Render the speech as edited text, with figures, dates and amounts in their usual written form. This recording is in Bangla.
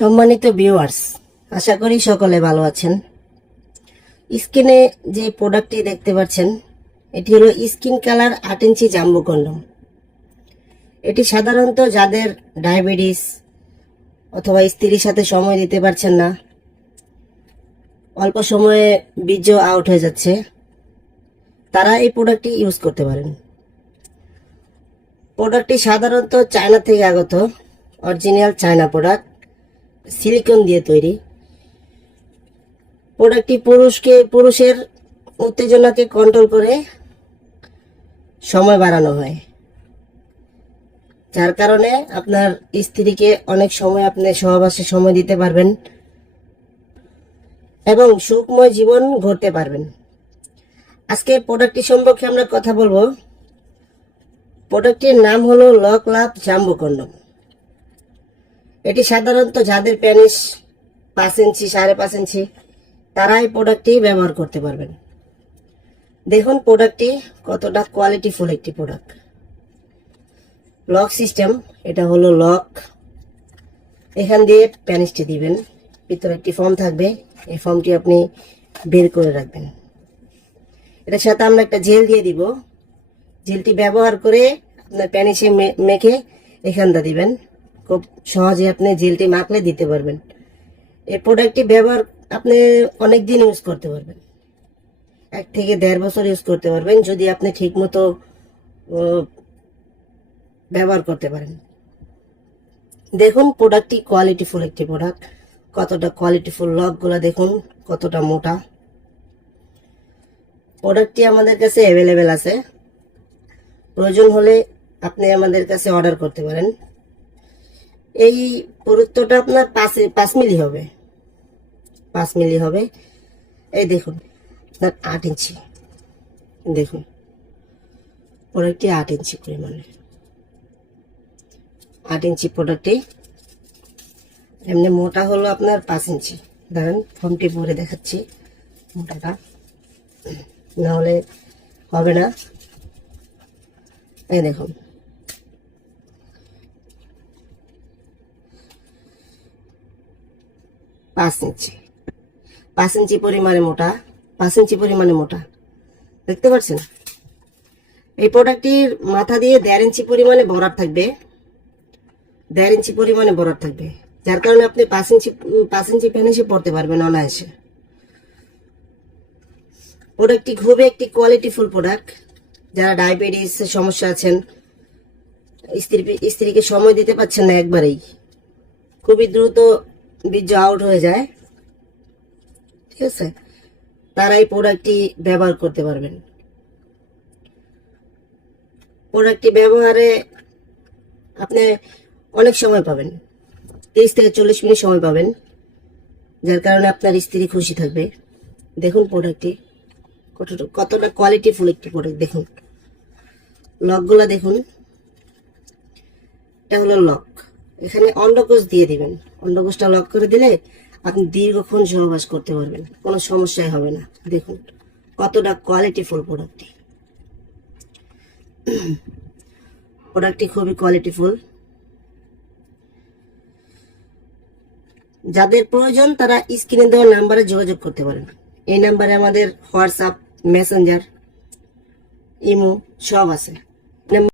সম্মানিত ভিউয়ার্স, আশা করি সকলে ভালো আছেন। স্কিনে যে প্রোডাক্টটি দেখতে পাচ্ছেন, এটি হলো স্কিন কালার 8 ইঞ্চি জাম্বো কন্ডম। এটি সাধারণত যাদের ডায়াবেটিস অথবা স্ত্রীর সাথে সময় দিতে পারছেন না, অল্প সময়ে বীর্য আউট হয়ে যাচ্ছে, তারা এই প্রোডাক্টটি ইউজ করতে পারেন। প্রোডাক্টটি সাধারণত চায়না থেকে আগত, অরিজিনাল চায়না প্রোডাক্ট, সিলিকন দিয়ে তৈরি। প্রোডাক্টটি পুরুষের উত্তেজনাকে কন্ট্রোল করে সময় বাড়ানো হয়, যার কারণে আপনার স্ত্রীকে অনেক সময় আপনি সহবাসে সময় দিতে পারবেন এবং সুখময় জীবন গড়তে পারবেন। আজকে প্রোডাক্টটি সম্পর্কে আমরা কথা বলবো। প্রোডাক্টটির নাম হলো লক লাভ জাম্বো কন্ডম। এটি সাধারণত যাদের পেনিস 5 ইঞ্চি 5.5 ইঞ্চি তারা এই প্রোডাক্টটি ব্যবহার করতে পারবেন। দেখুন প্রোডাক্টটি কতটা কোয়ালিটিফুল একটি প্রোডাক্ট। লক সিস্টেম, এটা হলো লক। এখান দিয়ে পেনিসটি দিবেন, ভিতরে একটি ফর্ম থাকবে, এই ফর্মটি আপনি বের করে রাখবেন। এটার সাথে আমরা একটা জেল দিয়ে দিব। জেলটি ব্যবহার করে আপনার পেনিসে মেখে এখানটা দিবেন। খুব সহজে আপনি জেলটি মাখলে দিতে পারবেন। এই প্রোডাক্টটি ব্যবহার আপনি অনেক দিন ইউজ করতে পারবেন, 1 থেকে 1.5 বছর ইউজ করতে পারবেন, যদি আপনি ঠিক মতো ব্যবহার করতে পারেন। দেখুন প্রোডাক্টটি কোয়ালিটিফুল একটি প্রোডাক্ট, কতটা কোয়ালিটিফুল। লকগুলো দেখুন কতটা মোটা। প্রোডাক্টটি আমাদের কাছে অ্যাভেলেবেল আছে, প্রয়োজন হলে আপনি আমাদের কাছে অর্ডার করতে পারেন। এই পুরুত্বটা আপনার 5 মিলি হবে, 5 মিলি হবে। এই দেখুন আপনার 8 ইঞ্চি, দেখুন প্রোডাক্টটি 8 ইঞ্চি পরিমাণে, 8 ইঞ্চি প্রোডাক্টটি। এমনি মোটা হলো আপনার 5 ইঞ্চি। ধরেন ফর্মটি পরে দেখাচ্ছি মোটাটা, না হলে হবে না। এই দেখুন পাঁচ ইঞ্চি পরিমাণে মোটা, 5 ইঞ্চি পরিমাণে মোটা, দেখতে পাচ্ছেন। এই প্রোডাক্টটির মাথা দিয়ে 1.5 ইঞ্চি পরিমাণে বরাট থাকবে, 1.5 ইঞ্চি পরিমাণে বরাট থাকবে, যার কারণে আপনি 5 ইঞ্চি পেনিসে পড়তে পারবেন অনায়াসে। প্রোডাক্টটি খুবই একটি কোয়ালিটিফুল প্রোডাক্ট। যারা ডায়াবেটিস সমস্যা আছেন, স্ত্রীকে সময় দিতে পারছেন না, একবারেই খুবই দ্রুত বীর্য আউট হয়ে যায়, ঠিক আছে, তারা এই প্রোডাক্টটি ব্যবহার করতে পারবেন। প্রোডাক্টটি ব্যবহারে আপনি অনেক সময় পাবেন, 30 থেকে 40 মিনিট সময় পাবেন, যার কারণে আপনার স্ত্রী খুশি থাকবে। দেখুন প্রোডাক্টটি কতটা কোয়ালিটিফুল একটি প্রোডাক্ট। দেখুন লকগুলা দেখুন, এটা হলো লক। এখানে অন্ডকোষ দিয়ে দিবেন, অন্ডকোষটা লক করে দিলে আপনি দীর্ঘক্ষণ সহবাস করতে পারবেন, কোনো সমস্যাই হবে না। দেখুন কতটা কোয়ালিটিফুল প্রোডাক্টটি। প্রোডাক্টটি খুবই কোয়ালিটিফুল। যাদের প্রয়োজন তারা স্ক্রিনে দেওয়া নাম্বারে যোগাযোগ করতে পারেন। এই নাম্বারে আমাদের হোয়াটসঅ্যাপ, মেসেঞ্জার, ইমো সব আছে।